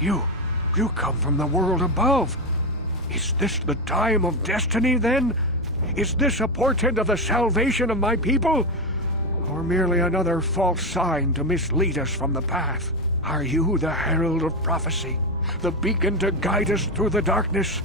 You come from the world above. Is this the time of destiny, then? Is this a portent of the salvation of my people? Or merely another false sign to mislead us from the path? Are you the herald of prophecy, the beacon to guide us through the darkness?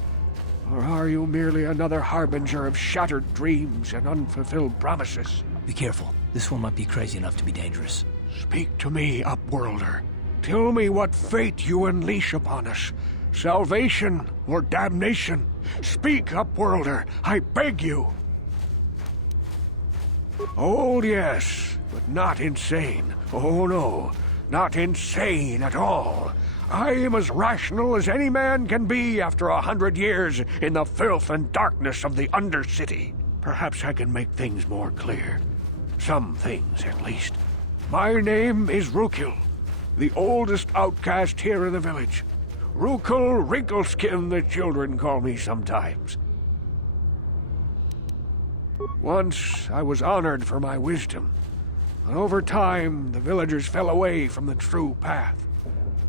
Or are you merely another harbinger of shattered dreams and unfulfilled promises? Be careful. This one might be crazy enough to be dangerous. Speak to me, Upworlder. Tell me what fate you unleash upon us. Salvation or damnation? Speak, Upworlder, I beg you. Oh, yes, but not insane. Oh, no, not insane at all. I am as rational as any man can be after 100 years in the filth and darkness of the Undercity. Perhaps I can make things more clear. Some things, at least. My name is Rukil, the oldest outcast here in the village. Rukil Wrinkleskin, the children call me sometimes. Once I was honored for my wisdom, and over time the villagers fell away from the true path.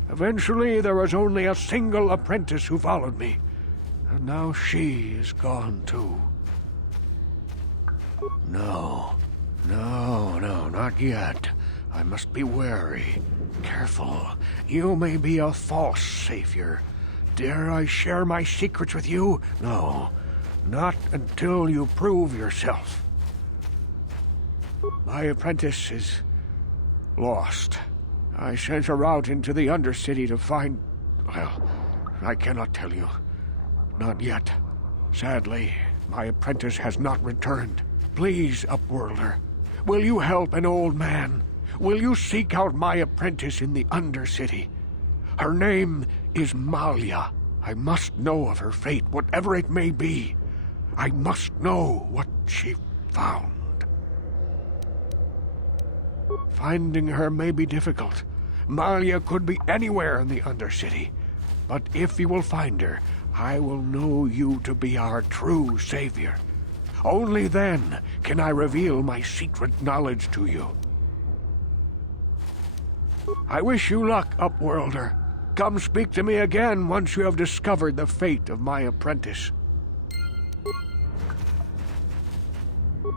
Eventually there was only a single apprentice who followed me, and now she is gone too. No, not yet. I must be wary. Careful. You may be a false savior. Dare I share my secrets with you? No, not until you prove yourself. My apprentice is lost. I sent her out into the Undercity to find... well, I cannot tell you. Not yet. Sadly, my apprentice has not returned. Please, Upworlder, will you help an old man? Will you seek out my apprentice in the Undercity? Her name is Malia. I must know of her fate, whatever it may be. I must know what she found. Finding her may be difficult. Malia could be anywhere in the Undercity. But if you will find her, I will know you to be our true savior. Only then can I reveal my secret knowledge to you. I wish you luck, Upworlder. Come speak to me again once you have discovered the fate of my apprentice.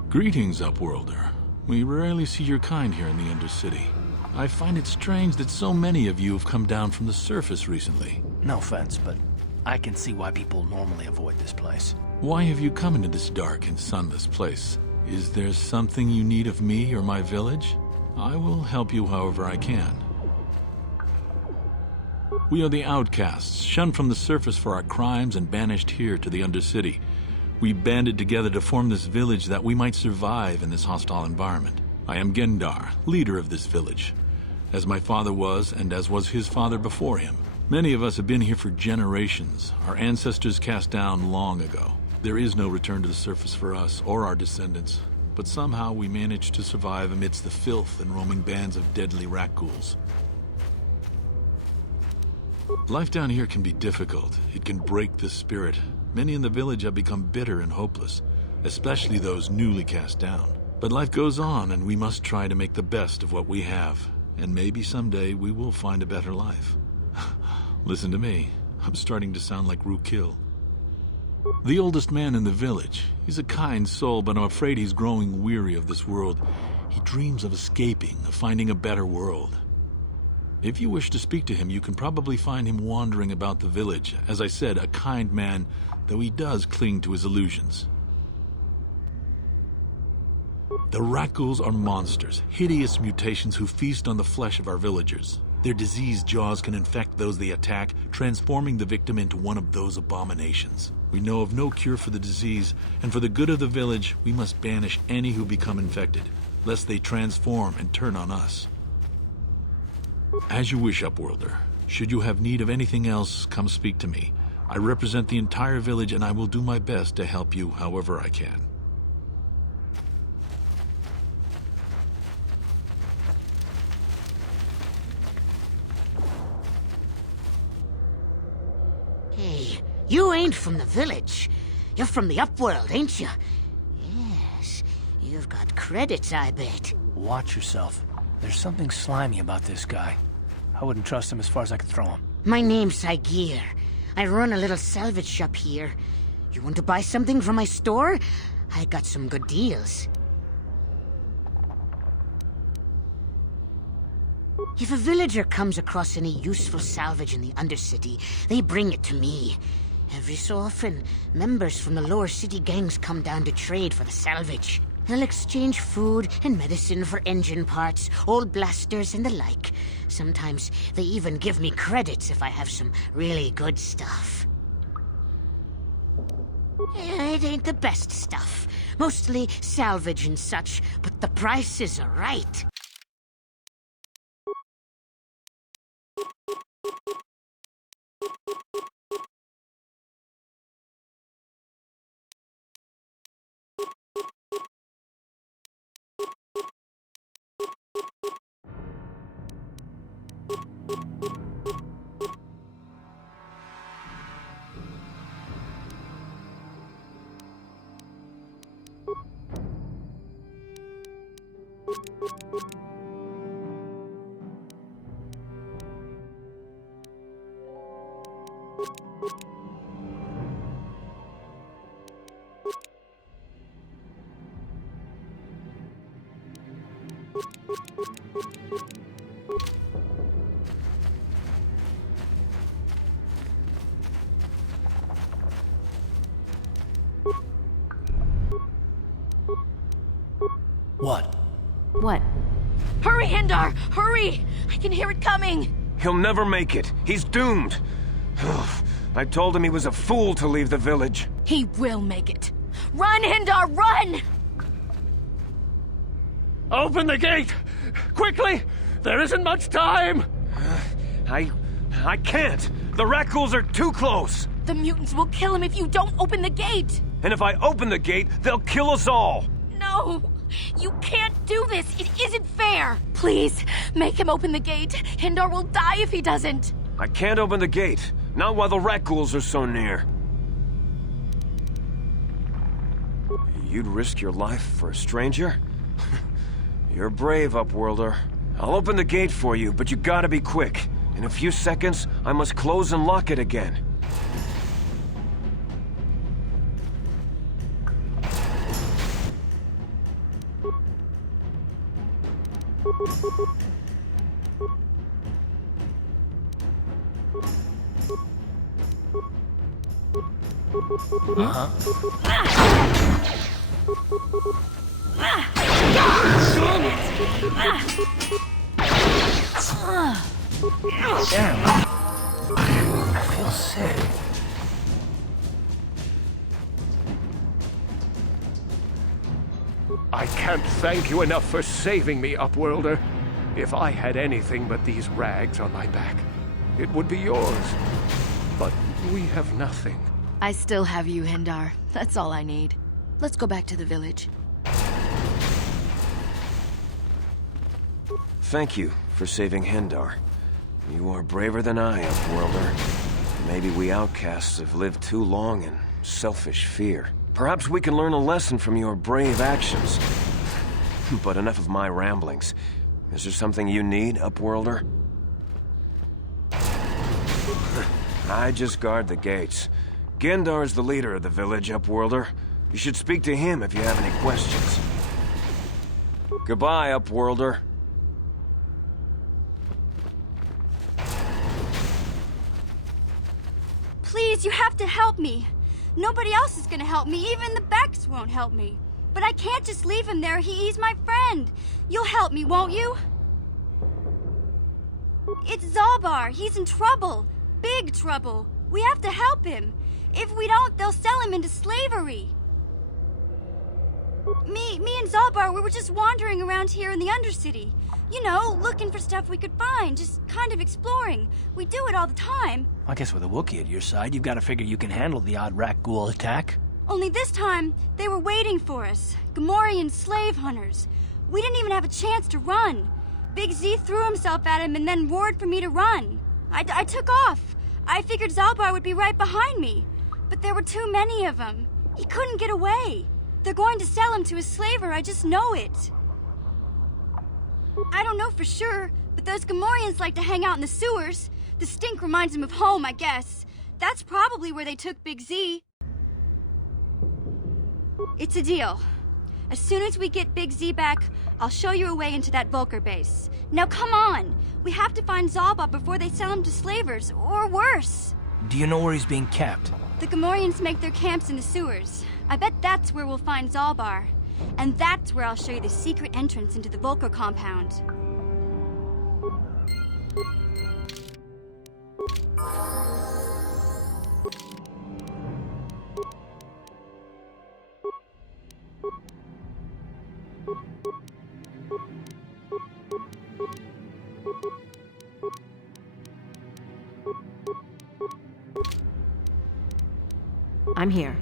Greetings, Upworlder. We rarely see your kind here in the Undercity. I find it strange that so many of you have come down from the surface recently. No offense, but I can see why people normally avoid this place. Why have you come into this dark and sunless place? Is there something you need of me or my village? I will help you however I can. We are the outcasts, shunned from the surface for our crimes and banished here to the Undercity. We banded together to form this village that we might survive in this hostile environment. I am Gendar, leader of this village, as my father was and as was his father before him. Many of us have been here for generations, our ancestors cast down long ago. There is no return to the surface for us or our descendants, but somehow we managed to survive amidst the filth and roaming bands of deadly rat ghouls. Life down here can be difficult. It can break the spirit. Many in the village have become bitter and hopeless, especially those newly cast down. But life goes on, and we must try to make the best of what we have. And maybe someday we will find a better life. Listen to me. I'm starting to sound like Rukil. The oldest man in the village. He's a kind soul, but I'm afraid he's growing weary of this world. He dreams of escaping, of finding a better world. If you wish to speak to him, you can probably find him wandering about the village. As I said, a kind man, though he does cling to his illusions. The rat ghouls are monsters, hideous mutations who feast on the flesh of our villagers. Their diseased jaws can infect those they attack, transforming the victim into one of those abominations. We know of no cure for the disease, and for the good of the village, we must banish any who become infected, lest they transform and turn on us. As you wish, Upworlder. Should you have need of anything else, come speak to me. I represent the entire village, and I will do my best to help you however I can. Hey, you ain't from the village. You're from the Upworld, ain't you? Yes, you've got credits, I bet. Watch yourself. There's something slimy about this guy. I wouldn't trust him as far as I could throw him. My name's Saigir. I run a little salvage shop here. You want to buy something from my store? I got some good deals. If a villager comes across any useful salvage in the Undercity, they bring it to me. Every so often, members from the lower city gangs come down to trade for the salvage. They'll exchange food and medicine for engine parts, old blasters, and the like. Sometimes they even give me credits if I have some really good stuff. It ain't the best stuff. Mostly salvage and such, but the prices are right. What? What? Hurry, Hindar! Hurry! I can hear it coming! He'll never make it. He's doomed. I told him he was a fool to leave the village. He will make it. Run, Hindar, run! Open the gate! Quickly! There isn't much time! I can't. The Rakghouls are too close. The mutants will kill him if you don't open the gate! And if I open the gate, they'll kill us all. No! You can't do this! It isn't fair! Please, make him open the gate. Hindar will die if he doesn't. I can't open the gate. Not while the Rakghouls are so near. You'd risk your life for a stranger? You're brave, Upworlder. I'll open the gate for you, but you gotta be quick. In a few seconds, I must close and lock it again. Damn. I feel sick. I can't thank you enough for saving me, Upworlder. If I had anything but these rags on my back, it would be yours. But we have nothing. I still have you, Hindar. That's all I need. Let's go back to the village. Thank you for saving Hindar. You are braver than I, Upworlder. Maybe we outcasts have lived too long in selfish fear. Perhaps we can learn a lesson from your brave actions. But enough of my ramblings. Is there something you need, Upworlder? I just guard the gates. Gendar is the leader of the village, Upworlder. You should speak to him if you have any questions. Goodbye, Upworlder. Please, you have to help me. Nobody else is gonna help me. Even the Becks won't help me. But I can't just leave him there. He's my friend. You'll help me, won't you? It's Zalbar. He's in trouble. Big trouble. We have to help him. If we don't, they'll sell him into slavery. Me and Zalbar, we were just wandering around here in the Undercity. You know, looking for stuff we could find, just kind of exploring. We do it all the time. I guess with a Wookiee at your side, you've got to figure you can handle the odd Rakghoul attack. Only this time, they were waiting for us. Gamorrean slave hunters. We didn't even have a chance to run. Big Z threw himself at him and then roared for me to run. I took off. I figured Zalbar would be right behind me. But there were too many of them. He couldn't get away. They're going to sell him to a slaver, I just know it. I don't know for sure, but those Gamorreans like to hang out in the sewers. The stink reminds him of home, I guess. That's probably where they took Big Z. It's a deal. As soon as we get Big Z back, I'll show you a way into that Volker base. Now come on! We have to find Zalbar before they sell him to slavers, or worse. Do you know where he's being kept? The Gamorreans make their camps in the sewers. I bet that's where we'll find Zalbar. And that's where I'll show you the secret entrance into the Volker compound. I'm here.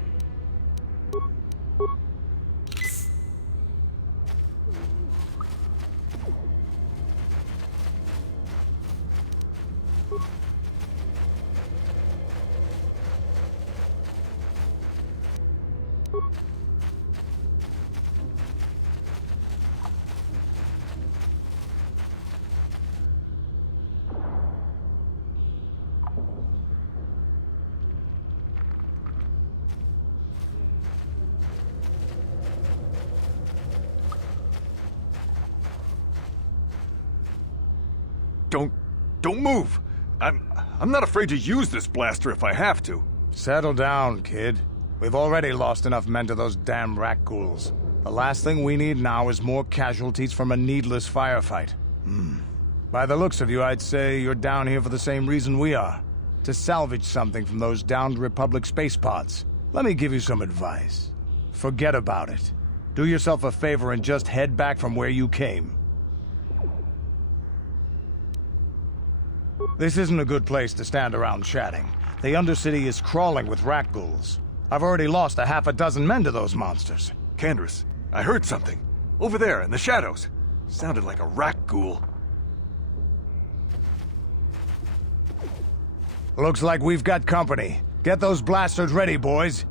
Don't move! I'm not afraid to use this blaster if I have to. Settle down, kid. We've already lost enough men to those damn rat ghouls. The last thing we need now is more casualties from a needless firefight. By the looks of you, I'd say you're down here for the same reason we are. To salvage something from those downed Republic space pods. Let me give you some advice. Forget about it. Do yourself a favor and just head back from where you came. This isn't a good place to stand around chatting. The Undercity is crawling with rat ghouls. I've already lost a half a dozen men to those monsters. Candace, I heard something. Over there, in the shadows. Sounded like a rat ghoul. Looks like we've got company. Get those blasters ready, boys.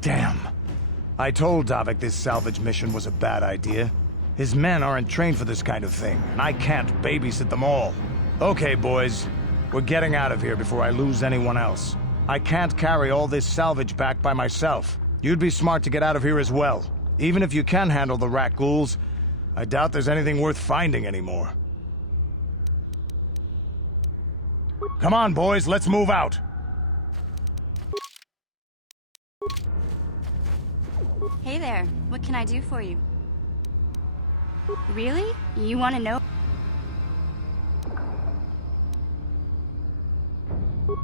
Damn. I told Davik this salvage mission was a bad idea. His men aren't trained for this kind of thing, and I can't babysit them all. Okay, boys. We're getting out of here before I lose anyone else. I can't carry all this salvage back by myself. You'd be smart to get out of here as well. Even if you can handle the rat ghouls, I doubt there's anything worth finding anymore. Come on, boys, let's move out. Hey there, what can I do for you? Really? You want to know?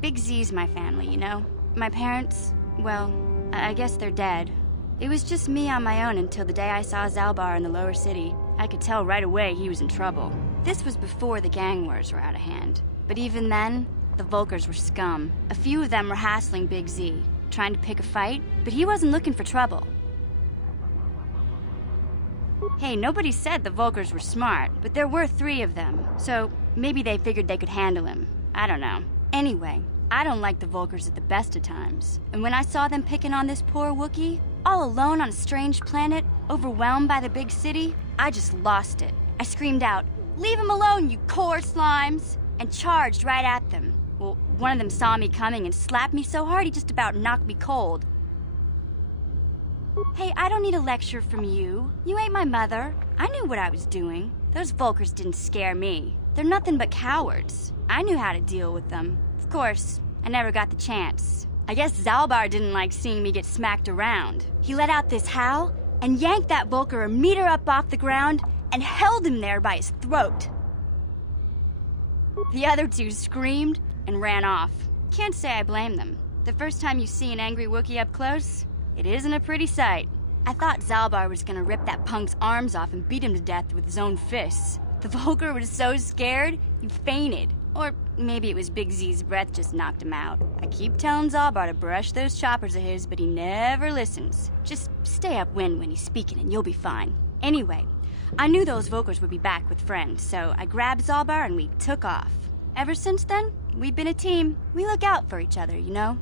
Big Z's my family, you know? My parents, well, I guess they're dead. It was just me on my own until the day I saw Zalbar in the lower city. I could tell right away he was in trouble. This was before the gang wars were out of hand. But even then, the Volkers were scum. A few of them were hassling Big Z, trying to pick a fight, but he wasn't looking for trouble. Hey, nobody said the Volkers were smart, but there were 3 of them, so maybe they figured they could handle him. I don't know. Anyway, I don't like the Volkers at the best of times. And when I saw them picking on this poor Wookiee, all alone on a strange planet, overwhelmed by the big city, I just lost it. I screamed out, "Leave him alone, you core slimes!" and charged right at them. Well, one of them saw me coming and slapped me so hard he just about knocked me cold. Hey, I don't need a lecture from you. You ain't my mother. I knew what I was doing. Those Volkers didn't scare me. They're nothing but cowards. I knew how to deal with them. Of course, I never got the chance. I guess Zalbar didn't like seeing me get smacked around. He let out this howl and yanked that Volker a meter up off the ground and held him there by his throat. The other 2 screamed and ran off. Can't say I blame them. The first time you see an angry Wookiee up close, it isn't a pretty sight. I thought Zalbar was gonna rip that punk's arms off and beat him to death with his own fists. The Volker was so scared, he fainted. Or maybe it was Big Z's breath just knocked him out. I keep telling Zalbar to brush those choppers of his, but he never listens. Just stay upwind when he's speaking and you'll be fine. Anyway, I knew those Vokers would be back with friends, so I grabbed Zalbar and we took off. Ever since then, we've been a team. We look out for each other, you know?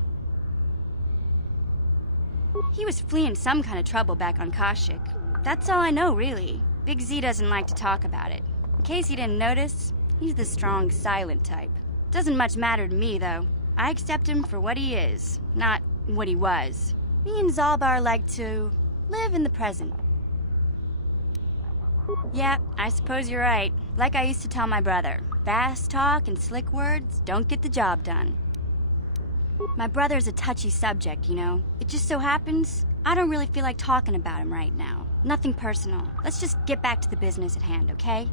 He was fleeing some kind of trouble back on Kashyyyk. That's all I know, really. Big Z doesn't like to talk about it. In case you didn't notice, he's the strong, silent type. Doesn't much matter to me, though. I accept him for what he is, not what he was. Me and Zalbar like to live in the present. Yeah, I suppose you're right. Like I used to tell my brother, fast talk and slick words don't get the job done. My brother's a touchy subject, you know. It just so happens I don't really feel like talking about him right now. Nothing personal. Let's just get back to the business at hand, okay?